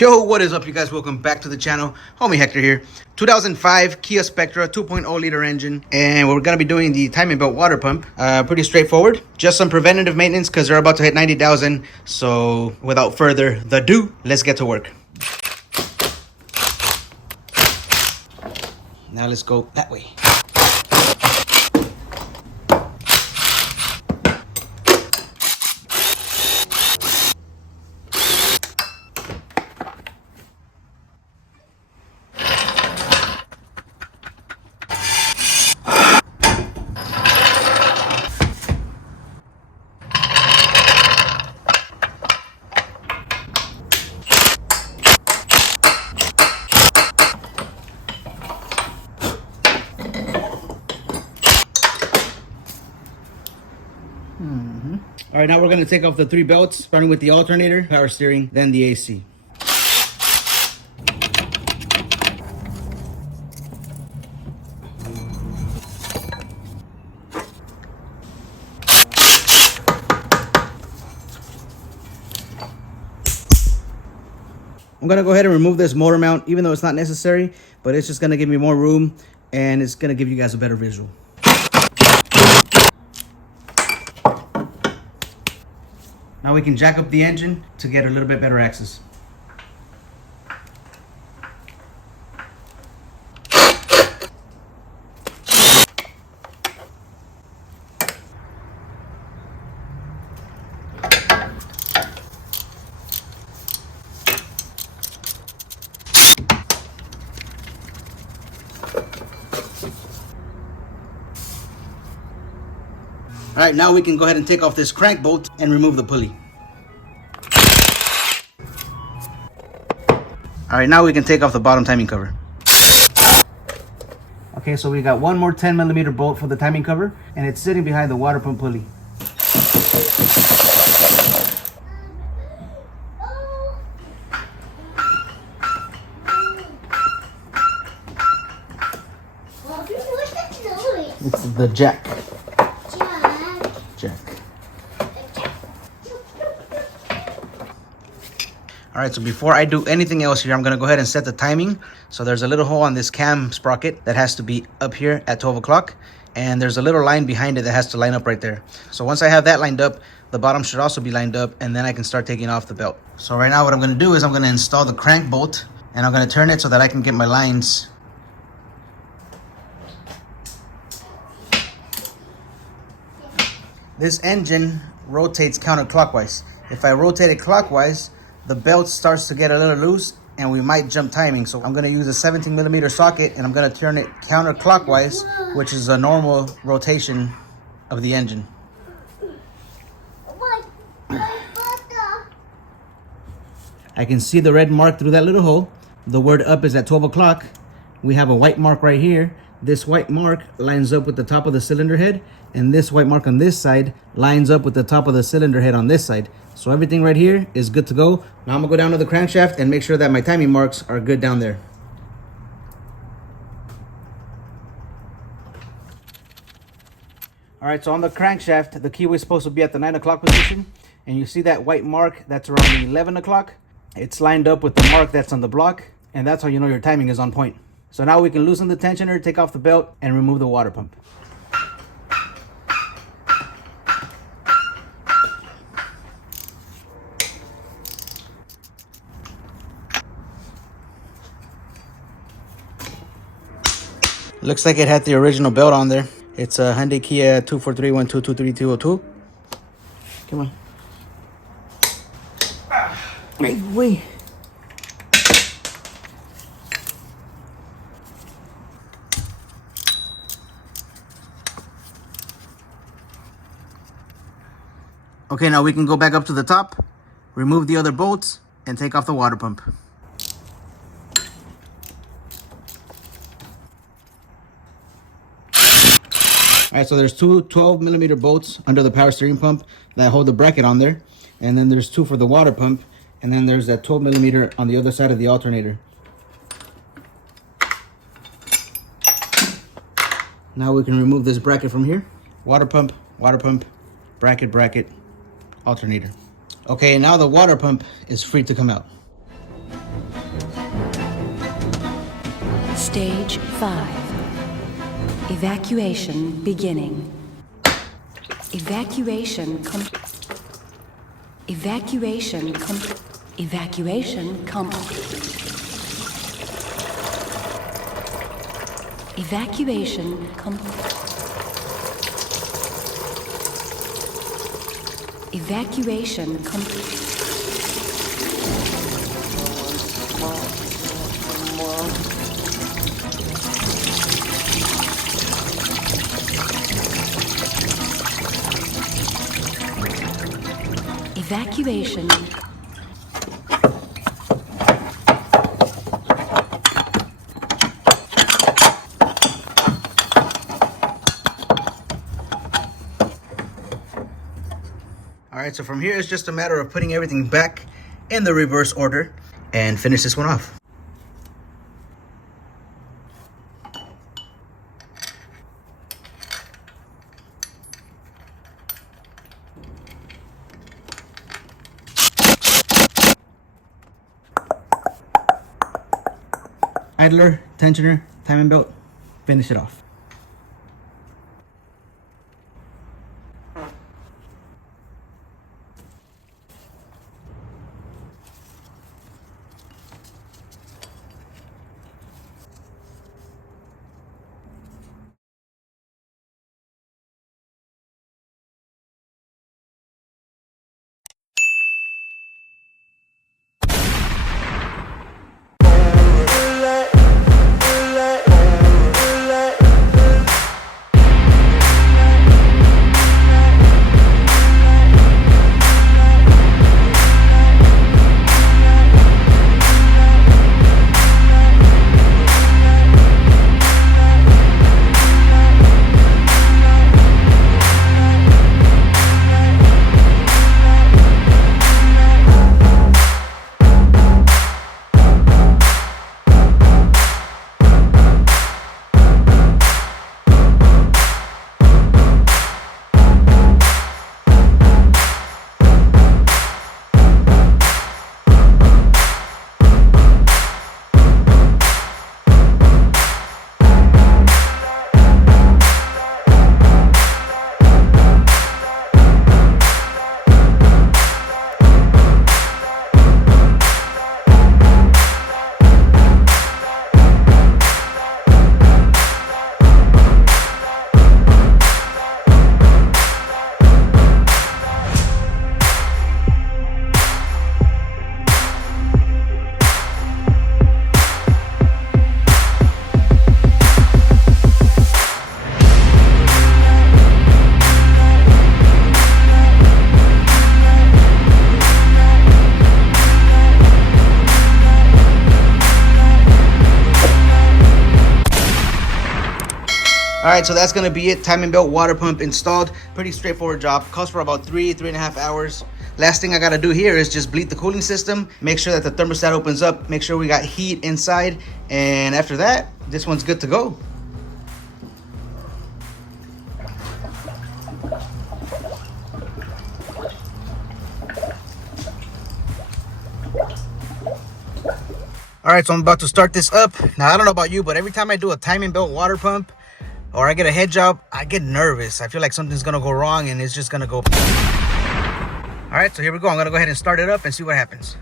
Yo, what is up, you guys? Welcome back to the channel. Homie Hector here. 2005 Kia Spectra 2.0 liter engine, and we're gonna be doing the timing belt water pump. Pretty straightforward. Just some preventative maintenance because they're about to hit 90,000. So without further ado, let's get to work. Now let's go that way. All right, now we're gonna take off the 3 belts, starting with the alternator, power steering, then the AC. I'm gonna go ahead and remove this motor mount, even though it's not necessary, but it's just gonna give me more room and it's gonna give you guys a better visual. Now we can jack up the engine to get a little bit better access. All right, now we can go ahead and take off this crank bolt and remove the pulley. All right, now we can take off the bottom timing cover. Okay, so we got one more 10mm bolt for the timing cover, and it's sitting behind the water pump pulley. It's the jack. Jack. All right, so before I do anything else here, I'm gonna go ahead and set the timing. So there's a little hole on this cam sprocket that has to be up here at 12 o'clock. And there's a little line behind it that has to line up right there. So once I have that lined up, the bottom should also be lined up, and then I can start taking off the belt. So right now what I'm gonna do is I'm gonna install the crank bolt, and I'm gonna turn it so that I can get my lines. This engine rotates counterclockwise. If I rotate it clockwise, the belt starts to get a little loose and we might jump timing. So I'm gonna use a 17mm socket and I'm gonna turn it counterclockwise, which is a normal rotation of the engine. I can see the red mark through that little hole. The word up is at 12 o'clock. We have a white mark right here. This white mark lines up with the top of the cylinder head, and this white mark on this side lines up with the top of the cylinder head on this side. So everything right here is good to go. Now I'm gonna go down to the crankshaft and make sure that my timing marks are good down there. All right, so on the crankshaft, the keyway is supposed to be at the 9 o'clock position, and you see that white mark that's around 11 o'clock. It's lined up with the mark that's on the block, and that's how you know your timing is on point. So now we can loosen the tensioner, take off the belt, and remove the water pump. Looks like it had the original belt on there. It's a Hyundai Kia 24312223202. Come on. Wait. Okay, now we can go back up to the top, remove the other bolts, and take off the water pump. All right, so there's two 12mm bolts under the power steering pump that hold the bracket on there. And then there's 2 for the water pump. And then there's that 12mm on the other side of the alternator. Now we can remove this bracket from here. Water pump, bracket, alternator. Okay, now the water pump is free to come out. Stage 5. Evacuation beginning. Evacuation Evacuation Evacuation Evacuation Evacuation Evacuation. All right, so from here it's just a matter of putting everything back in the reverse order and finish this one off. Idler, tensioner, timing belt, finish it off. All right, so that's gonna be it. Timing belt, water pump installed. Pretty straightforward job. Costs for about 3.5 hours. Last thing I gotta do here is just bleed the cooling system. Make sure that the thermostat opens up. Make sure we got heat inside. And after that, this one's good to go. All right, so I'm about to start this up. Now, I don't know about you, but every time I do a timing belt water pump or I get a head job, I get nervous. I feel like something's gonna go wrong and it's just gonna go. All right, so here we go. I'm gonna go ahead and start it up and see what happens.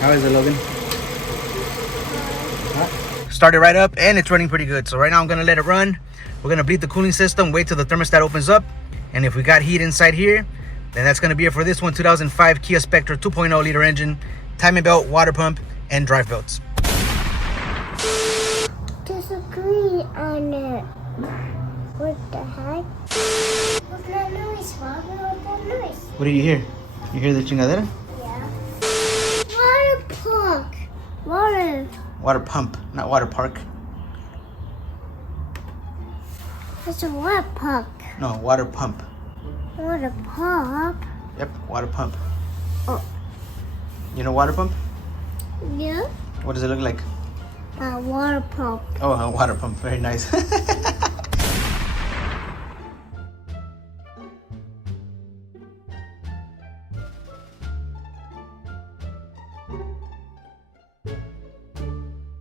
How is it, Logan? Started right up and it's running pretty good. So right now I'm gonna let it run. We're gonna bleed the cooling system, wait till the thermostat opens up. And if we got heat inside here, then that's gonna be it for this one. 2005 Kia Spectre 2.0 liter engine, timing belt, water pump, and drive belts. There's a green on it. What the heck? What's that noise, Father? What's that noise? What do you hear? You hear the chingadera? Yeah. Water park. Water. Water pump, not water park. It's a water pump. No, water pump. Water pump. Yep, water pump. Oh. You know water pump? Yeah. What does it look like? A water pump. Oh, a water pump. Very nice.